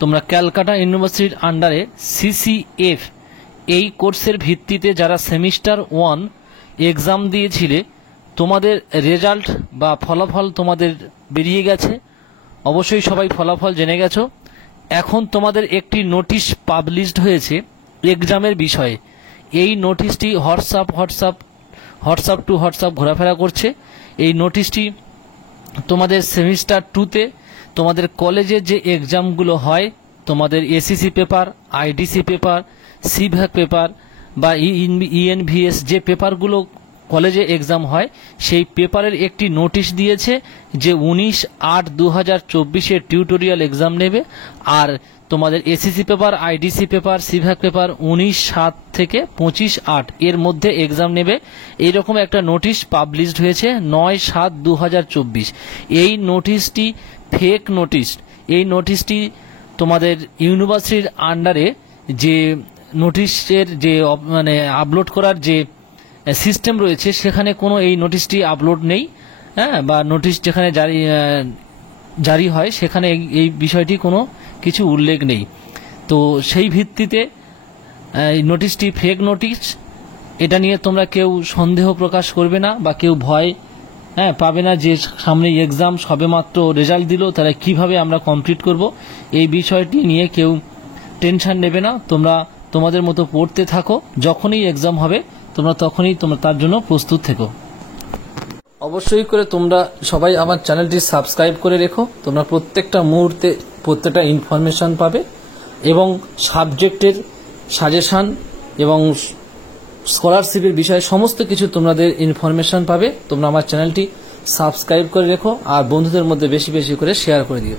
তোমরা ক্যালকাটা ইউনিভার্সিটির আন্ডারে সিসিএফ এই কোর্সের ভিত্তিতে যারা সেমিস্টার 1 এক্সাম দিয়েছিলে তোমাদের রেজাল্ট বা ফলাফল তোমাদের বেরিয়ে গেছে। অবশ্যই সবাই ফলাফল জেনে গেছো। এখন তোমাদের একটি নোটিশ পাবলিশড হয়েছে এক্সামের বিষয়ে। এই নোটিশটি হোয়াটসঅ্যাপ টু হোয়াটসঅ্যাপ ঘোরাফেরা করছে। এই নোটিশটি তোমাদের সেমিস্টার 2তে তোমাদের কলেজের যে এক্সামগুলো হয়, তোমাদের ACC paper, IDC paper, সিভ্যাক paper বা ইএনভিএস যে পেপারগুলো কলেজে এক্সাম হয়, সেই পেপারের একটি নোটিশ দিয়েছে যে 19/8/2024 টিউটোরিয়াল এক্সাম নেবে। আর তোমাদের ACC paper, IDC paper, সিভ্যাক paper 19/7 থেকে 25/8 এর মধ্যে এক্সাম নেবে। এইরকম একটা নোটিশ পাবলিশড হয়েছে 9/7/2024। এই নোটিশটি ফেক নোটিশ। এই নোটিশটি তোমাদের ইউনিভার্সিটির আন্ডারে যে নোটিশের যে আপলোড করার যে সিস্টেম রয়েছে সেখানে কোনো এই নোটিশটি আপলোড নেই। বা নোটিশ যেখানে জারি হয় সেখানে এই বিষয়টি কোনো কিছু উল্লেখ নেই। তো সেই ভিত্তিতে এই নোটিশটি ফেক নোটিশ। এটা নিয়ে তোমরা কেউ সন্দেহ প্রকাশ করবে না বা কেউ ভয় পাবে না যে সামনে এক্সাম সবেমাত্র রেজাল্ট দিল, তাহলে কিভাবে আমরা কমপ্লিট করব। এই বিষয়টি নিয়ে কেউ টেনশন নেবে না। তোমরা তোমাদের মতো পড়তে থাকো। যখনই এক্সাম হবে তোমরা তখনই তার জন্য প্রস্তুত থেকো। অবশ্যই করে তোমরা সবাই আমার চ্যানেলটি সাবস্ক্রাইব করে রেখো। তোমরা প্রত্যেকটা মুহূর্তে প্রত্যেকটা ইনফরমেশন পাবে এবং সাবজেক্টের সাজেশন এবং স্কলারশিপের বিষয়ে সমস্ত কিছু তোমাদের ইনফরমেশন পাবে। তোমরা আমার চ্যানেলটি সাবস্ক্রাইব করে রেখো আর বন্ধুদের মধ্যে বেশি বেশি করে শেয়ার করে দিও।